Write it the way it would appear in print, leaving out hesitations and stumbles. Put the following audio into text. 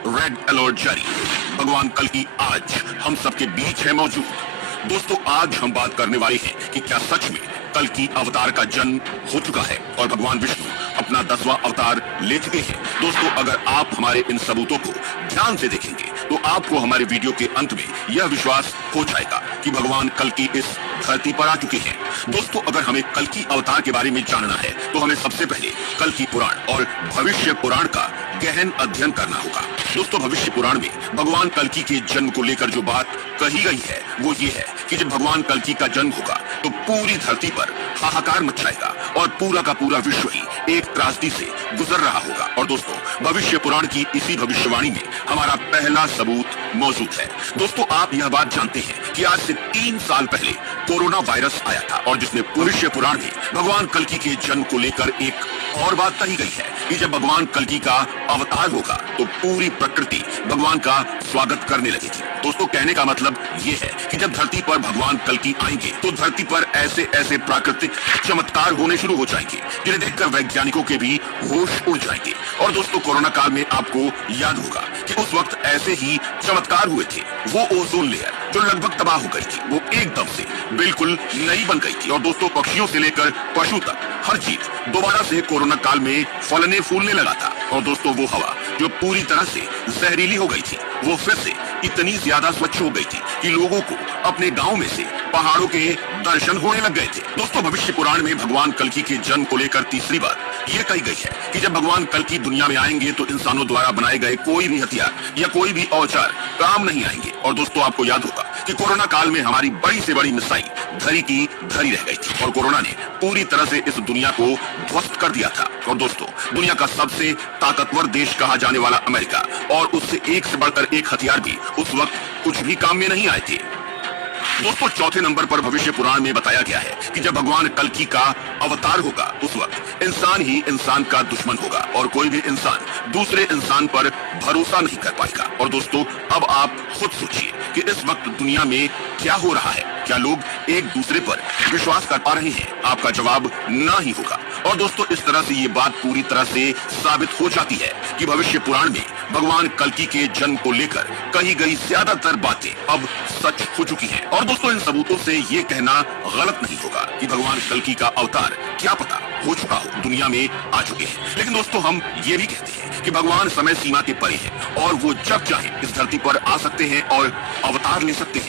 Red alert जारी। भगवान कल्कि आज हम सबके बीच है मौजूद। दोस्तों, आज हम बात करने वाले हैं कि क्या सच में कल्कि अवतार का जन्म हो चुका है और भगवान विष्णु अपना 10वां अवतार ले चुके हैं। दोस्तों, अगर आप हमारे इन सबूतों को ध्यान से देखेंगे तो आपको हमारे वीडियो के अंत में यह विश्वास हो जाएगा कि भगवान कल्कि इस धरती पर आ चुके हैं। दोस्तों, अगर हमें कल्कि अवतार के बारे में जानना है तो हमें सबसे पहले कल्कि पुराण और भविष्य पुराण का गहन अध्ययन करना होगा। दोस्तों, भविष्य पुराण में भगवान कल्कि के जन्म को लेकर जो बात कही गई है वो ये है कि जब भगवान कल्कि का जन्म होगा तो पूरी धरती पर हाहाकार मच जाएगा और पूरा का पूरा विश्व ही एक त्रासदी से गुजर रहा होगा। और दोस्तों, भविष्य पुराण की इसी भविष्यवाणी में हमारा पहला सबूत मौजूद है। दोस्तों, आप यह बात जानते हैं कि आज से 3 साल पहले कोरोना वायरस आया था और जिसमें भविष्य पुराण में भगवान कल्कि के जन्म को लेकर एक और बात कही गई है कि जब भगवान कल्कि का अवतार होगा तो पूरी प्रकृति भगवान का स्वागत करने लगेगी। दोस्तों, कहने का मतलब ये है कि जब धरती पर भगवान कल्कि आएंगे तो धरती पर ऐसे ऐसे प्राकृतिक चमत्कार होने शुरू हो जाएंगे जिन्हें देखकर वैज्ञानिकों के भी होश उड़ जाएंगे। और दोस्तों, कोरोना काल में आपको याद होगा कि उस वक्त ऐसे ही चमत्कार हुए थे। वो ओजोन लेयर जो लगभग तबाह हो गई थी वो एकदम से बिल्कुल नई बन गई थी। और दोस्तों, पक्षियों से लेकर पशु तक हर चीज दोबारा से कोरोना काल में फलने फूलने लगा था। और दोस्तों, वो हवा जो पूरी तरह से जहरीली हो गई थी वो फिर से इतनी ज्यादा स्वच्छ हो गई थी कि लोगों को अपने गांव में से पहाड़ों के दर्शन होने लग गए थे। दोस्तों, भविष्य पुराण में भगवान कल्कि के जन्म को लेकर तीसरी बात यह कही गई है कि जब भगवान कल्कि दुनिया में आएंगे तो इंसानों द्वारा बनाए गए कोई भी हथियार या कोई भी औजार काम नहीं आएंगे। और दोस्तों, आपको याद होगा कि कोरोना काल में हमारी बड़ी से बड़ी मिसाइल धरी की धरी रह गई थी और कोरोना ने पूरी तरह से इस दुनिया को ध्वस्त कर दिया था। और दोस्तों, दुनिया का सबसे ताकतवर देश कहा जाने वाला अमेरिका और उससे एक से बढ़कर एक हथियार भी उस वक्त कुछ भी काम में नहीं आए थे। दोस्तों, चौथे नंबर पर भविष्य पुराण में बताया गया है कि जब भगवान कल्कि का अवतार होगा उस वक्त इंसान ही इंसान का दुश्मन होगा और कोई भी इंसान दूसरे इंसान पर भरोसा नहीं कर पाएगा। और दोस्तों, अब आप खुद सोचिए कि इस वक्त दुनिया में क्या हो रहा है। क्या लोग एक दूसरे पर विश्वास कर पा रहे हैं? आपका जवाब ना ही होगा। और दोस्तों, इस तरह से ये बात पूरी तरह से साबित हो जाती है कि भविष्य पुराण में भगवान कल्कि के जन्म को लेकर कही गई ज्यादातर बातें अब सच हो चुकी हैं। और दोस्तों, इन सबूतों से ये कहना गलत नहीं होगा कि भगवान कल्कि का अवतार क्या पता हो चुका हो, दुनिया में आ चुके हैं। लेकिन दोस्तों, हम ये भी कहते हैं कि भगवान समय सीमा के परे है और वो जब चाहे इस धरती पर आ सकते हैं और अवतार ले सकते हैं।